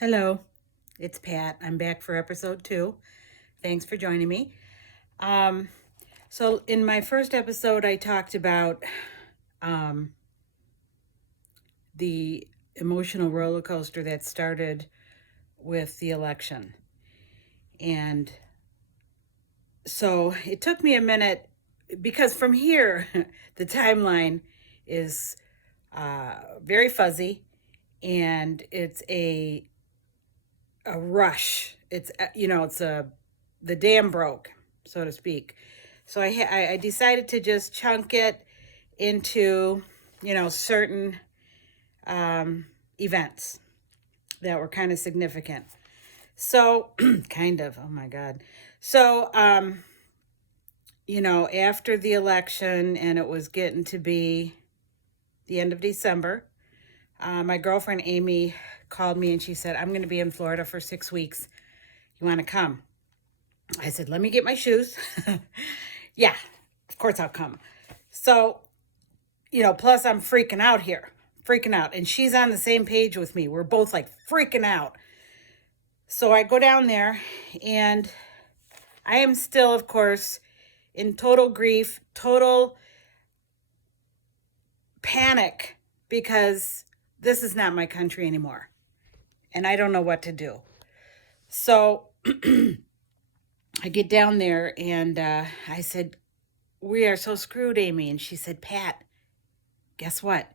Hello, it's Pat. I'm back for episode 2. Thanks for joining me. Um, so, in my first episode, I talked about um, the emotional roller coaster that started with the election. And so it took me a minute because from here, the timeline is very fuzzy and it's a rush. It's the dam broke, so to speak. So I decided to just chunk it into certain events that were kind of significant. So kind of, oh my god. So after the election and it was getting to be the end of December, my girlfriend Amy called me and she said, "I'm going to be in Florida for 6 weeks. You want to come?" I said, "Let me get my shoes." Yeah, of course I'll come. So, plus I'm freaking out here, freaking out. And she's on the same page with me. We're both like freaking out. So I go down there and I am still, of course, in total grief, total panic because this is not my country anymore. And I don't know what to do. So I get down there and I said, "We are so screwed, Amy." And she said, "Pat, guess what?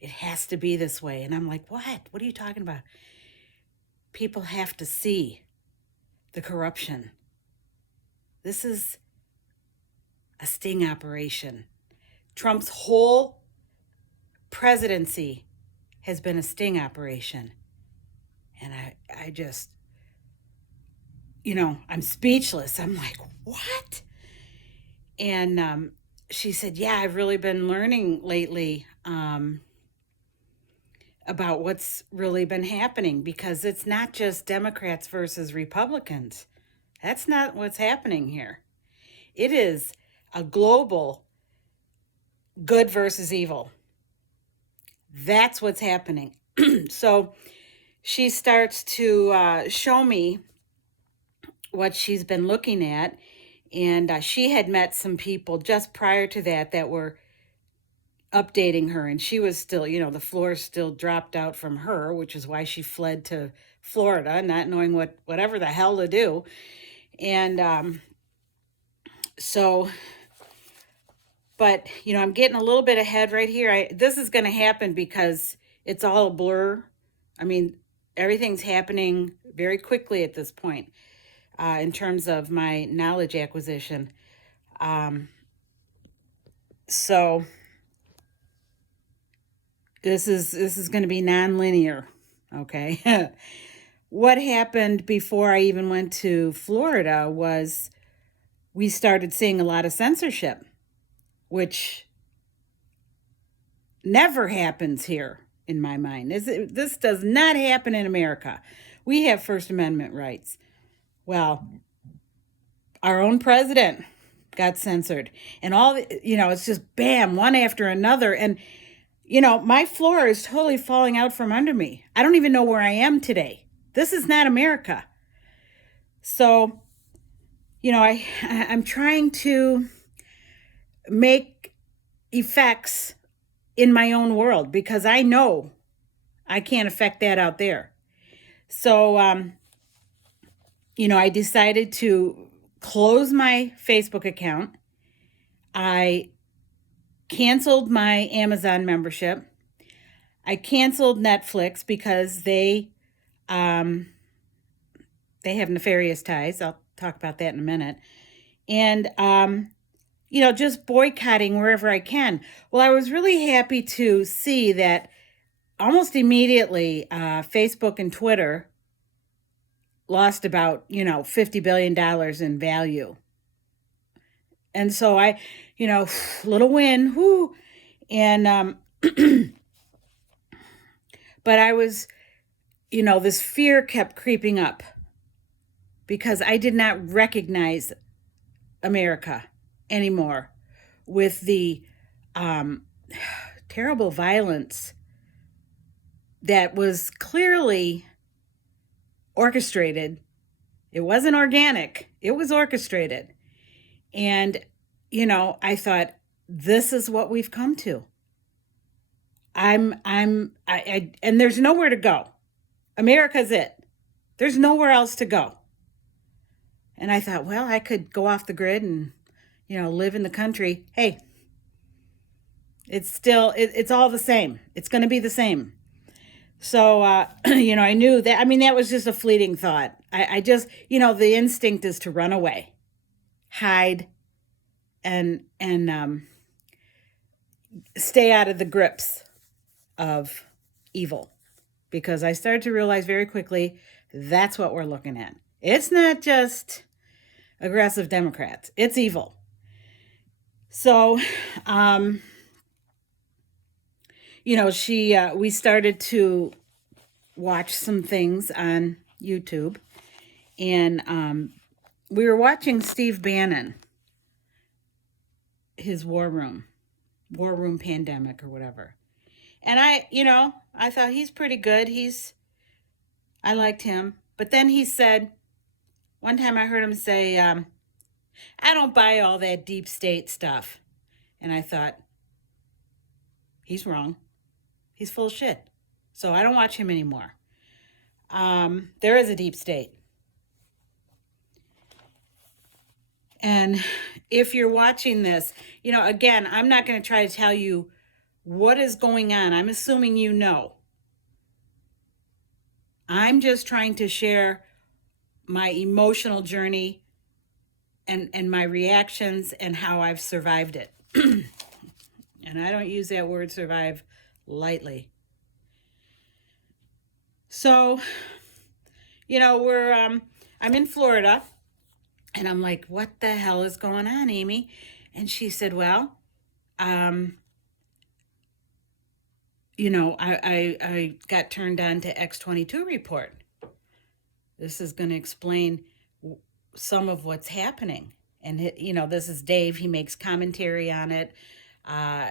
It has to be this way." And I'm like, "What? What are you talking about?" People have to see the corruption. This is a sting operation. Trump's whole presidency has been a sting operation. And I just, I'm speechless. I'm like, "What?" And she said, "Yeah, I've really been learning lately about what's really been happening because it's not just Democrats versus Republicans. That's not what's happening here. It is a global good versus evil. That's what's happening." So she starts to show me what she's been looking at. And she had met some people just prior to that were updating her. And she was still, the floor still dropped out from her, which is why she fled to Florida, not knowing whatever the hell to do. And so but I'm getting a little bit ahead right here. This is going to happen because it's all a blur. I mean, everything's happening very quickly at this point in terms of my knowledge acquisition. Um, so this is going to be nonlinear. Okay. What happened before I even went to Florida was we started seeing a lot of censorship, which never happens here in my mind. This does not happen in America. We have First Amendment rights. Well, our own president got censored, and it's just bam, one after another. And, my floor is totally falling out from under me. I don't even know where I am today. This is not America. So, I'm trying to make effects in my own world because I know I can't affect that out there. So, I decided to close my Facebook account. I canceled my Amazon membership. I canceled Netflix because they have nefarious ties. I'll talk about that in a minute. And just boycotting wherever I can. Well, I was really happy to see that almost immediately Facebook and Twitter lost about, $50 billion in value. And so little win, whoo. And, but I was, this fear kept creeping up because I did not recognize America anymore with the terrible violence that was clearly orchestrated. It wasn't organic. It was orchestrated. And, I thought, this is what we've come to. And there's nowhere to go. America's it. There's nowhere else to go. And I thought, well, I could go off the grid and, live in the country. Hey, it's all the same. It's going to be the same. So, I knew that. I mean, that was just a fleeting thought. I just, the instinct is to run away, hide, and stay out of the grips of evil. Because I started to realize very quickly that's what we're looking at. It's not just aggressive Democrats. It's evil. So, we started to watch some things on YouTube, and we were watching Steve Bannon, his War Room Pandemic or whatever. And I thought he's pretty good. I liked him. But then he said, one time I heard him say, I don't buy all that deep state stuff. And I thought, he's wrong. He's full of shit. So I don't watch him anymore. There is a deep state. And if you're watching this, again, I'm not going to try to tell you what is going on. I'm assuming you know. I'm just trying to share my emotional journey and my reactions and how I've survived it. And I don't use that word survive lightly. So, I'm in Florida, and I'm like, what the hell is going on, Amy? And she said, well, I got turned on to X22 report. This is going to explain some of what's happening. And, this is Dave. He makes commentary on it.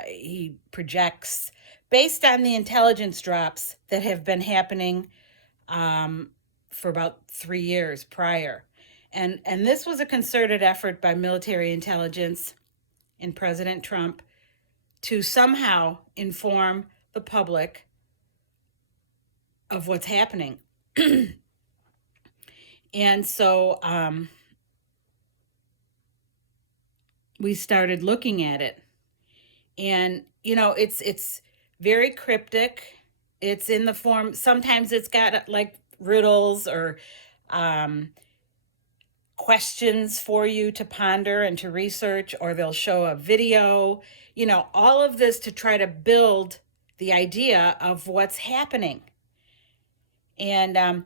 He projects based on the intelligence drops that have been happening for about 3 years prior. And this was a concerted effort by military intelligence and President Trump to somehow inform the public of what's happening. And so we started looking at it. And, it's very cryptic. It's in the form, sometimes it's got like riddles or questions for you to ponder and to research, or they'll show a video, all of this to try to build the idea of what's happening. And,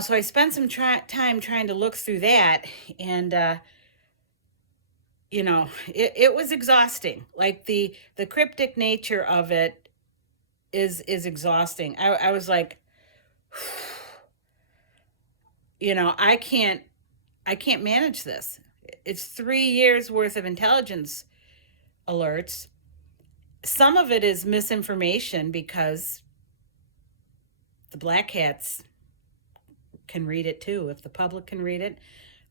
so I spent some time trying to look through that, and, it was exhausting. Like the cryptic nature of it is exhausting. I was like, I can't manage this. It's 3 years worth of intelligence alerts. Some of it is misinformation because the black hats can read it too. If the public can read it,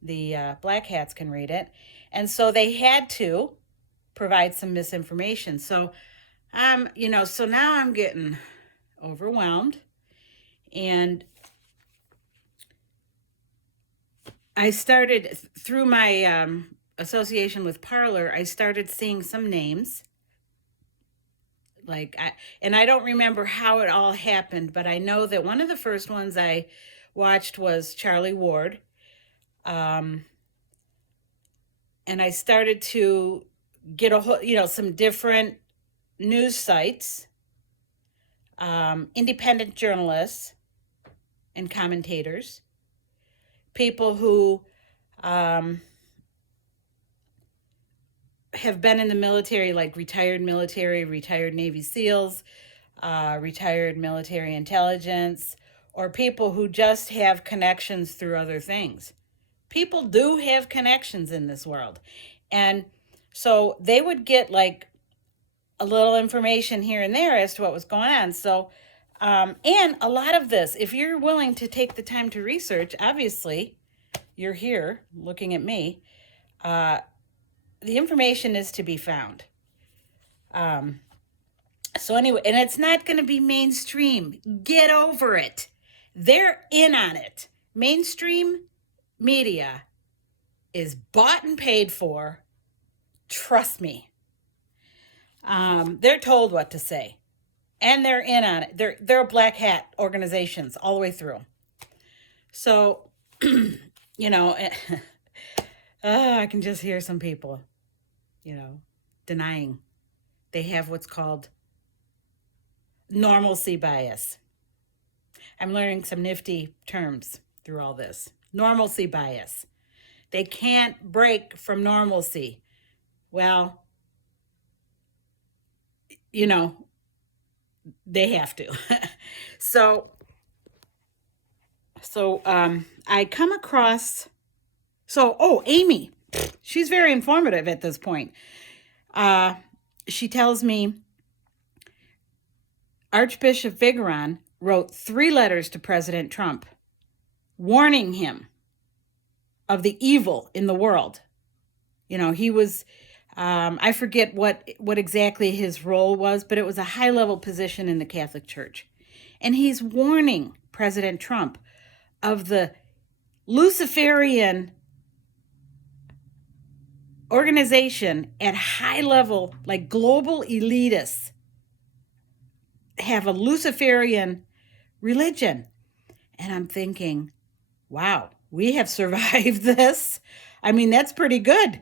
the black hats can read it. And so they had to provide some misinformation. So, so now I'm getting overwhelmed. And I started, through my association with Parler, I started seeing some names. And I don't remember how it all happened, but I know that one of the first ones I watched was Charlie Ward. And I started to get some different news sites, independent journalists and commentators, people who have been in the military, like retired Navy SEALs, retired military intelligence, or people who just have connections through other things. People do have connections in this world. And so they would get like a little information here and there as to what was going on. So And a lot of this, if you're willing to take the time to research, obviously, you're here looking at me. The information is to be found. So anyway, and it's not going to be mainstream. Get over it. They're in on it. Mainstream media is bought and paid for. Trust me. They're told what to say, and they're in on it. They're black hat organizations all the way through. So, you know, I can just hear some people, denying they have what's called normalcy bias. I'm learning some nifty terms through all this. Normalcy bias. They can't break from normalcy. Well, they have to. So I come across, Amy, she's very informative at this point. She tells me Archbishop Vigeron wrote 3 letters to President Trump warning him of the evil in the world. He was, I forget what exactly his role was, but it was a high-level position in the Catholic Church. And he's warning President Trump of the Luciferian organization at high level, like global elitists have a Luciferian religion. And I'm thinking, wow, we have survived this. I mean, that's pretty good,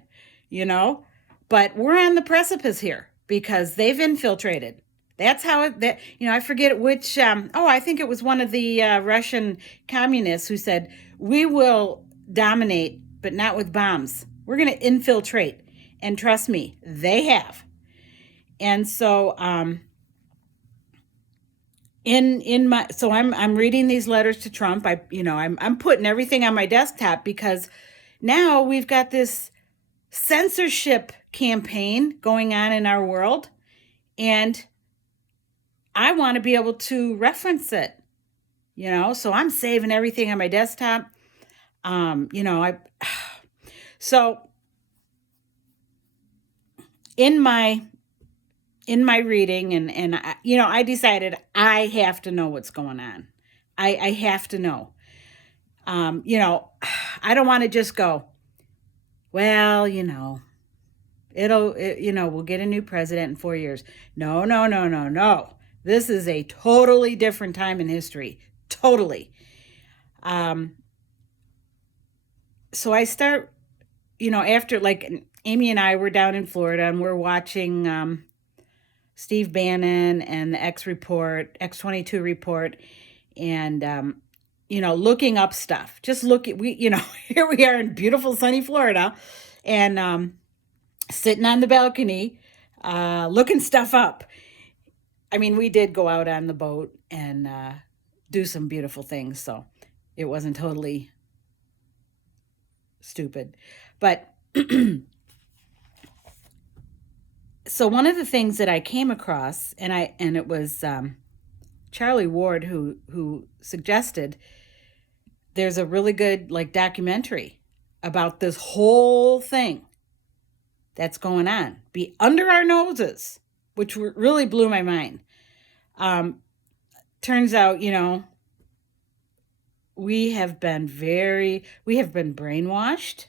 but we're on the precipice here because they've infiltrated. That's how I forget which, I think it was one of the Russian communists who said, we will dominate, but not with bombs. We're going to infiltrate. And trust me, they have. And so, I'm reading these letters to Trump. I'm putting everything on my desktop because now we've got this censorship campaign going on in our world, and I want to be able to reference it, so I'm saving everything on my desktop. So in my reading and I decided I have to know what's going on. I have to know. I don't want to just go, well, we'll get a new president in 4 years. No. This is a totally different time in history. Totally. So I start, after, like, Amy and I were down in Florida and we're watching Steve Bannon and the X22 report, and, looking up stuff. Just here we are in beautiful sunny Florida, and sitting on the balcony, looking stuff up. I mean, we did go out on the boat and do some beautiful things, so it wasn't totally stupid. But so one of the things that I came across, and it was Charlie Ward who suggested there's a really good documentary about this whole thing that's going on, be under our noses, which really blew my mind. Turns out, we have been brainwashed.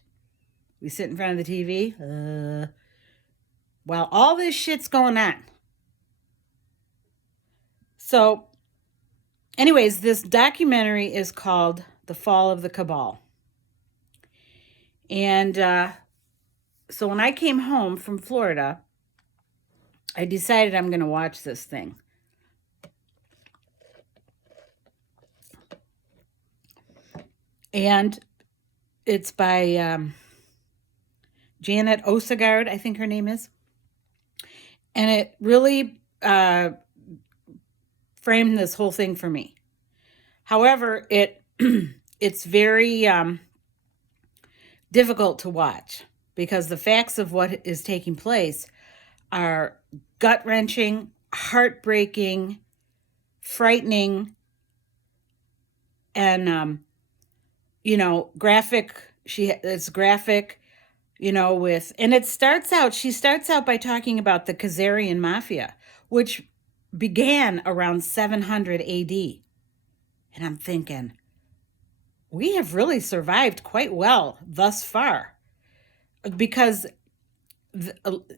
We sit in front of the TV while all this shit's going on. So anyways, this documentary is called The Fall of the Cabal. And so when I came home from Florida, I decided I'm going to watch this thing. And it's by Janet Osegard, I think her name is. And it really framed this whole thing for me. However, it's very difficult to watch because the facts of what is taking place are gut-wrenching, heartbreaking, frightening, and graphic. It's graphic, with, and she starts out by talking about the Khazarian mafia, which began around 700 AD. And I'm thinking, we have really survived quite well thus far, because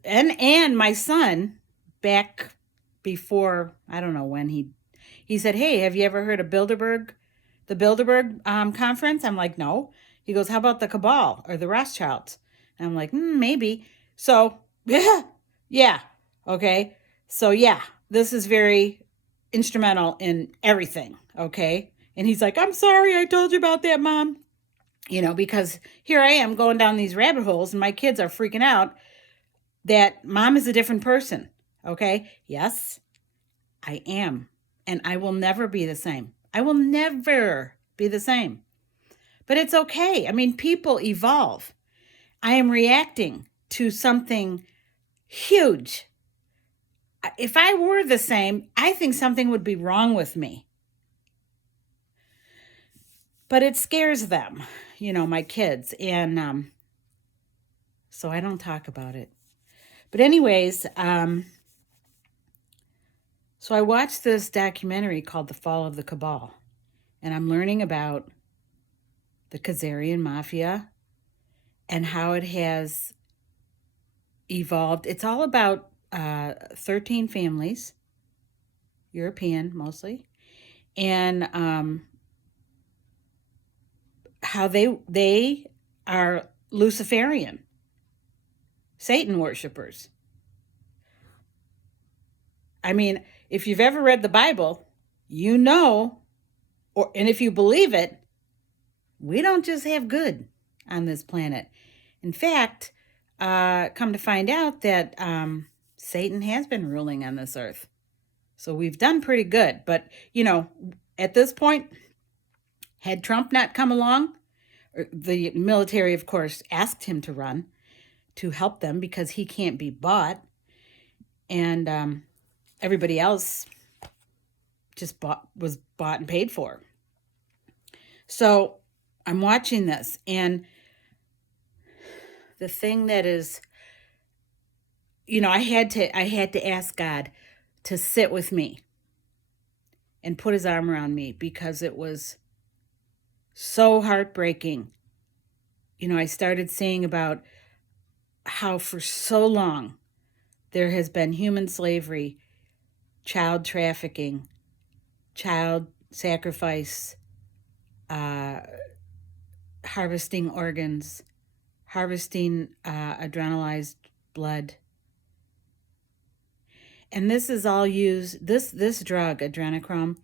and my son, back before, I don't know when, he said, "Hey, have you ever heard of the Bilderberg conference?" I'm like, "No." He goes, "How about the Cabal or the Rothschilds?" And I'm like, maybe. So yeah, okay. So yeah, this is very instrumental in everything. Okay. And he's like, "I'm sorry I told you about that, Mom." Because here I am going down these rabbit holes, and my kids are freaking out that Mom is a different person. Okay. Yes, I am. And I will never be the same. I will never be the same. But it's okay. I mean, people evolve. I am reacting to something huge. If I were the same, I think something would be wrong with me. But it scares them, my kids. And so I don't talk about it. But anyways, so I watched this documentary called The Fall of the Cabal. And I'm learning about the Khazarian mafia and how it has evolved. It's all about 13 families, European mostly, and how they are Luciferian, Satan worshipers. I mean, if you've ever read the Bible, and if you believe it, we don't just have good on this planet. In fact, come to find out that Satan has been ruling on this earth. So we've done pretty good. But, at this point, had Trump not come along, the military, of course, asked him to run to help them because he can't be bought. And everybody else just was bought and paid for. So I'm watching this, and the thing that is, I had to ask God to sit with me and put his arm around me, because it was so heartbreaking. I started seeing about how for so long there has been human slavery, child trafficking, child sacrifice, harvesting organs, harvesting adrenalized blood. And this is all used, this drug, adrenochrome,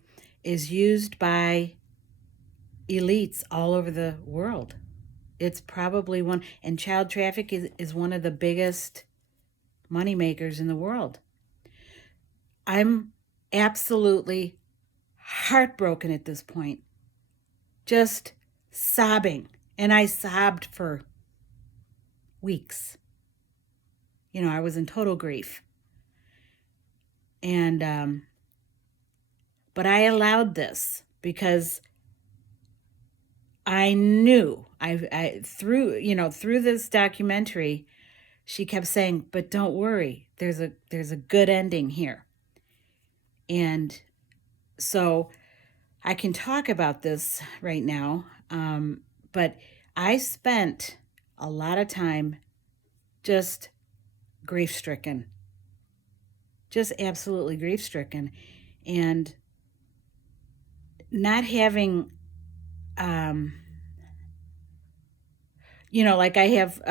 is used by elites all over the world. It's probably and child trafficking is one of the biggest money makers in the world. I'm absolutely heartbroken at this point, just sobbing. And I sobbed for weeks. I was in total grief. And, but I allowed this because I knew through this documentary, she kept saying, "But don't worry, there's a good ending here." And so I can talk about this right now. But I spent a lot of time just grief-stricken, just absolutely grief-stricken, and not having, like I have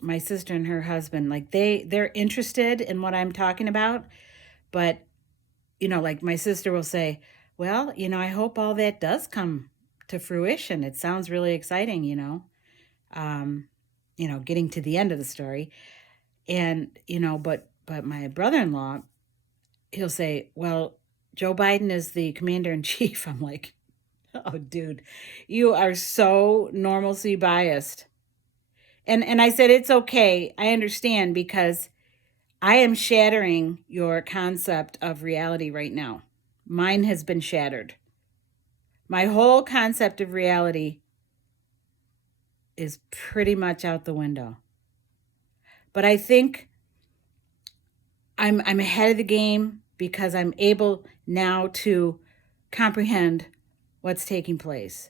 my sister and her husband, like they're interested in what I'm talking about, but like my sister will say, "Well, I hope all that does come to fruition. It sounds really exciting, getting to the end of the story." And, but my brother-in-law, he'll say, "Well, Joe Biden is the commander in chief." I'm like, "Oh, dude, you are so normalcy biased." And I said, "It's okay. I understand, because I am shattering your concept of reality right now, Mine has been shattered. My whole concept of reality is pretty much out the window. But I think I'm ahead of the game because I'm able now to comprehend what's taking place.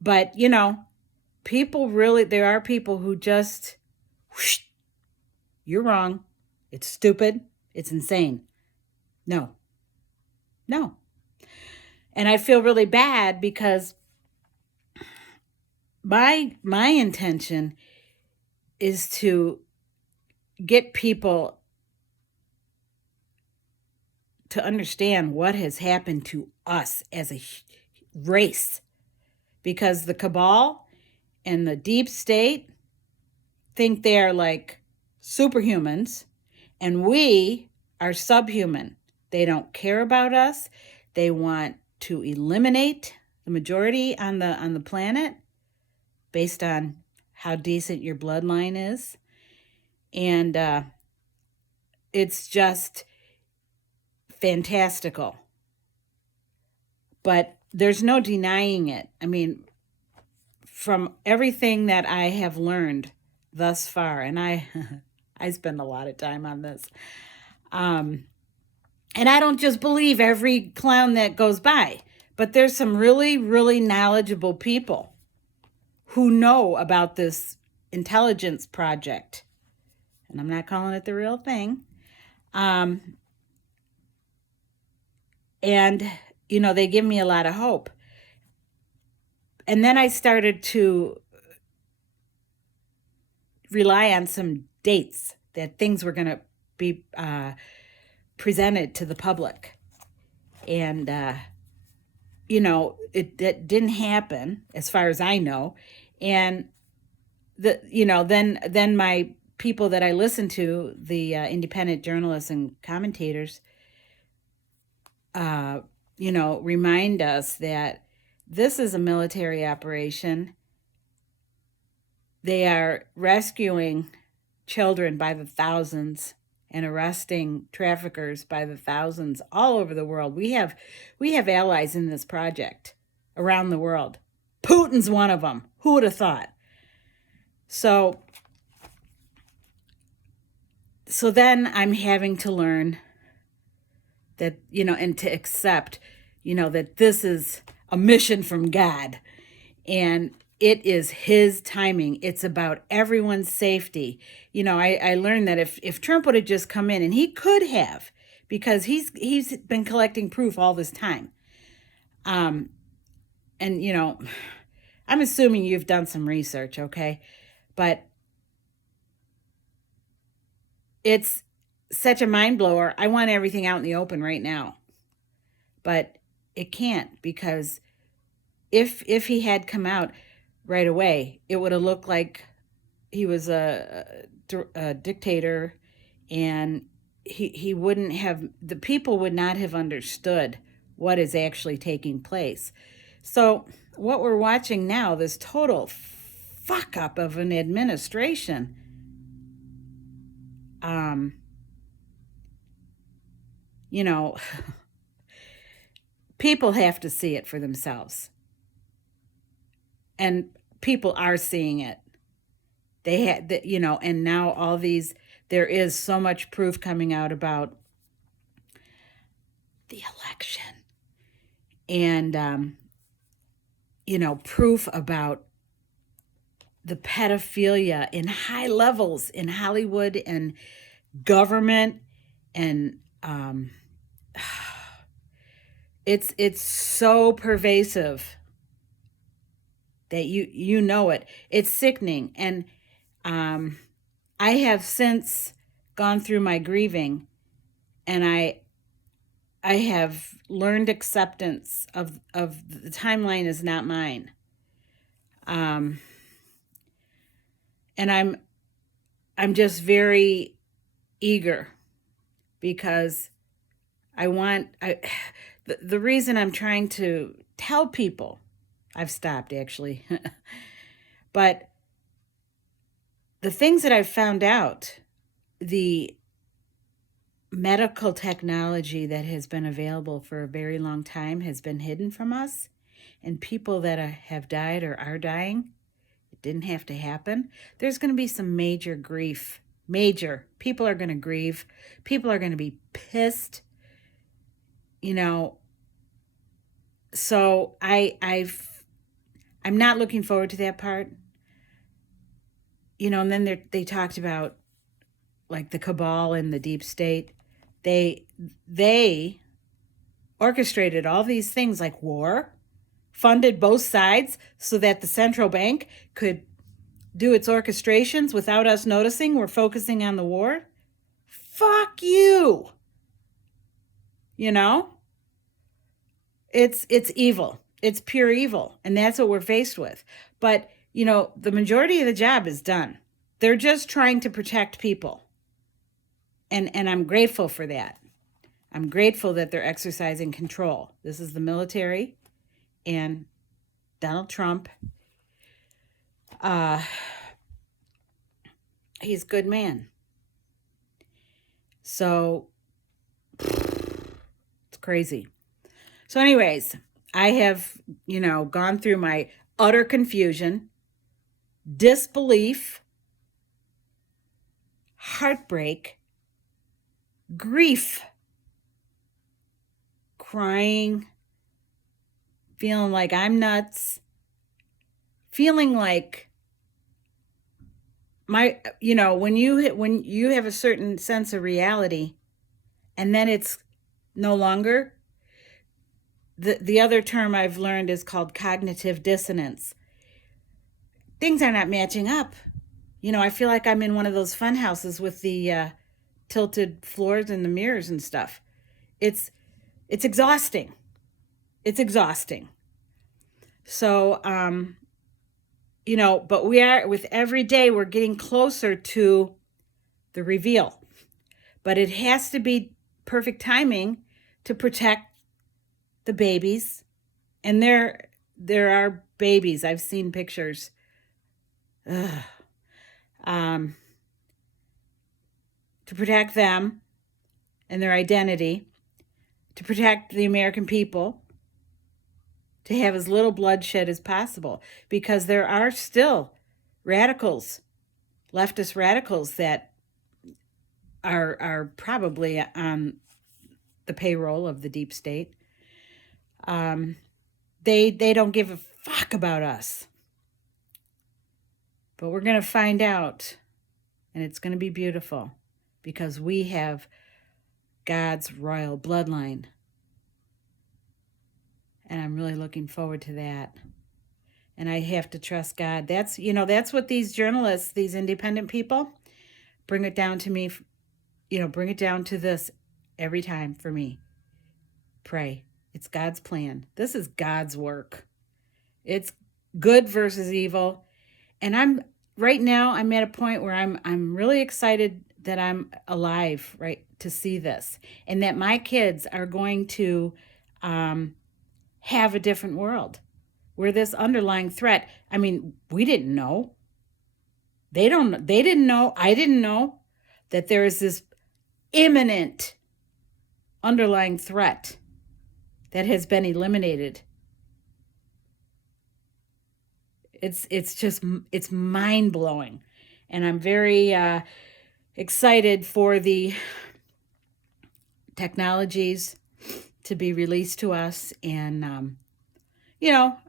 But, there are people who just, whoosh, you're wrong. It's stupid. It's insane. No. And I feel really bad because my intention is to get people to understand what has happened to us as a race. Because the cabal and the deep state think they're like superhumans, and we are subhuman. They don't care about us. They want to eliminate the majority on the planet based on how decent your bloodline is. And it's just fantastical. But there's no denying it. I mean, from everything that I have learned thus far, and I spend a lot of time on this, and I don't just believe every clown that goes by, but there's some really, really knowledgeable people who know about this intelligence project. And I'm not calling it the real thing. And, they give me a lot of hope. And then I started to rely on some dates that things were going to be presented to the public. And, it didn't happen as far as I know. And, then my people that I listen to, the independent journalists and commentators, remind us that this is a military operation. They are rescuing children by the thousands and arresting traffickers by the thousands all over the world. We have allies in this project around the world. Putin's one of them. Who would have thought? So then I'm having to learn that, and to accept, that this is a mission from God, and it is his timing. It's about everyone's safety. I learned that if Trump would have just come in, and he could have, because he's been collecting proof all this time. And, I'm assuming you've done some research, okay? But it's such a mind blower. I want everything out in the open right now. But it can't, because if he had come out right away, it would have looked like he was a dictator, and he wouldn't have, the people would not have understood what is actually taking place. So what we're watching now, this total fuck up of an administration, people have to see it for themselves. And people are seeing it. They had, and now all these, there is so much proof coming out about the election, and, proof about the pedophilia in high levels in Hollywood and government, and it's so pervasive that you know it. It's sickening. And I have since gone through my grieving, and I have learned acceptance of the timeline is not mine. And I'm just very eager, because the reason I'm trying to tell people, I've stopped actually, but the things that I've found out, the medical technology that has been available for a very long time has been hidden from us, and people that have died or are dying, it didn't have to happen. There's going to be some major grief. Major. People are going to grieve. People are going to be pissed. You know, so I'm not looking forward to that part. You know, and then they talked about like the cabal and the deep state. They orchestrated all these things like war, funded both sides so that the central bank could do its orchestrations without us noticing we're focusing on the war. Fuck you. You know? It's evil. It's pure evil, and that's what we're faced with. But, you know, the majority of the job is done. They're just trying to protect people. And I'm grateful for that. I'm grateful that they're exercising control. This is the military and Donald Trump. He's a good man. So it's crazy. So anyways, I have, you know, gone through my utter confusion, disbelief, heartbreak, grief, crying, feeling like I'm nuts, feeling like you know, when you have a certain sense of reality and then it's no longer, the other term I've learned is called cognitive dissonance. Things are not matching up. You know, I feel like I'm in one of those fun houses with the tilted floors and the mirrors and stuff. It's exhausting. It's exhausting. So, you know, but with every day, we're getting closer to the reveal. But it has to be perfect timing to protect the babies. And there are babies. I've seen pictures. Ugh. To protect them and their identity, to protect the American people, to have as little bloodshed as possible, because there are still radicals, leftist radicals that are probably on the payroll of the deep state. They don't give a fuck about us. But we're going to find out, and it's going to be beautiful, because we have God's royal bloodline. And I'm really looking forward to that. And I have to trust God. That's what these journalists, these independent people, bring it down to me, bring it down to this every time for me. Pray. It's God's plan. This is God's work. It's good versus evil. And right now I'm at a point where I'm really excited that I'm alive, right, to see this, and that my kids are going to have a different world where this underlying threat, I mean, we didn't know. They didn't know. I didn't know that there is this imminent underlying threat that has been eliminated. It's mind-blowing. And I'm very excited for the technologies to be released to us. And,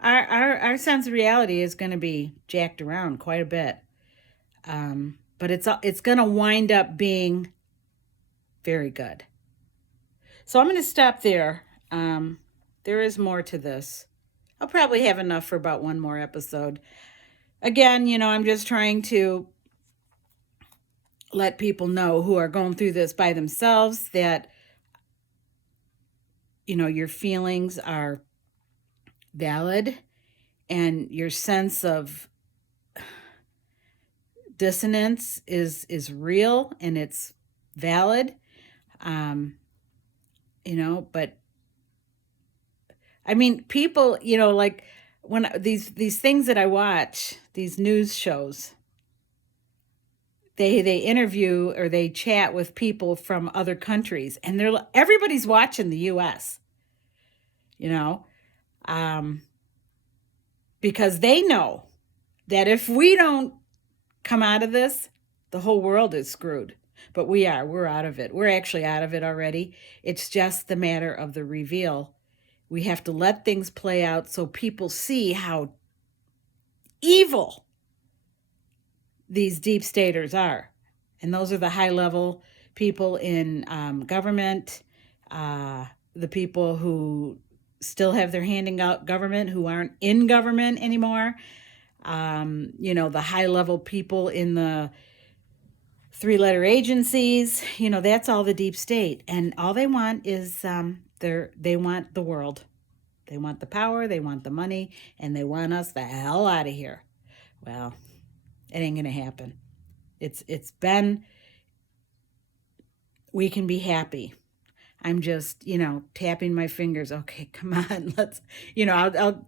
our sense of reality is going to be jacked around quite a bit. But it's going to wind up being very good. So I'm going to stop there. There is more to this. I'll probably have enough for about one more episode. Again, I'm just trying to let people know who are going through this by themselves that, your feelings are valid and your sense of dissonance is real and it's valid. But I mean, people, like when these things that I watch, these news shows, they interview or they chat with people from other countries, and everybody's watching the U.S., you know, because they know that if we don't come out of this, the whole world is screwed. But we're out of it. We're actually out of it already. It's just the matter of the reveal. We have to let things play out so people see how evil these deep staters are. And those are the high level people in government, the people who still have their hand in government, who aren't in government anymore. The high level people in the 3-letter agencies, that's all the deep state. And all they want is they want the world. They want the power, they want the money, and they want us the hell out of here. Well, it ain't gonna happen. We can be happy. I'm just, tapping my fingers. Okay, come on, let's, I'll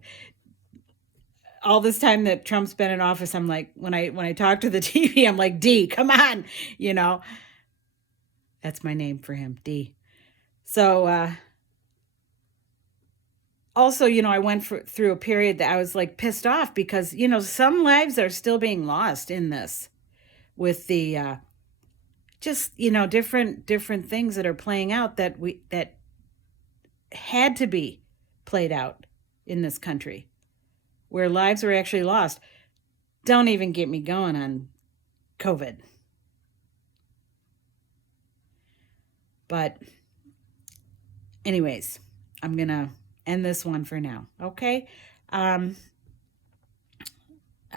all this time that Trump's been in office, I'm like, when I talk to the TV, I'm like, D, come on, That's my name for him, D. So, also, I went through a period that I was like pissed off because, some lives are still being lost in this with the, just, different things that are playing out that had to be played out in this country, where lives were actually lost. Don't even get me going on COVID. But anyways, I'm going to end this one for now. Okay. I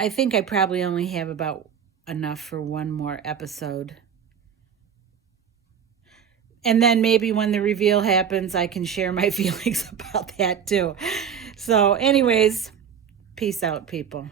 think I probably only have about enough for one more episode. And then maybe when the reveal happens, I can share my feelings about that too. So anyways, peace out, people.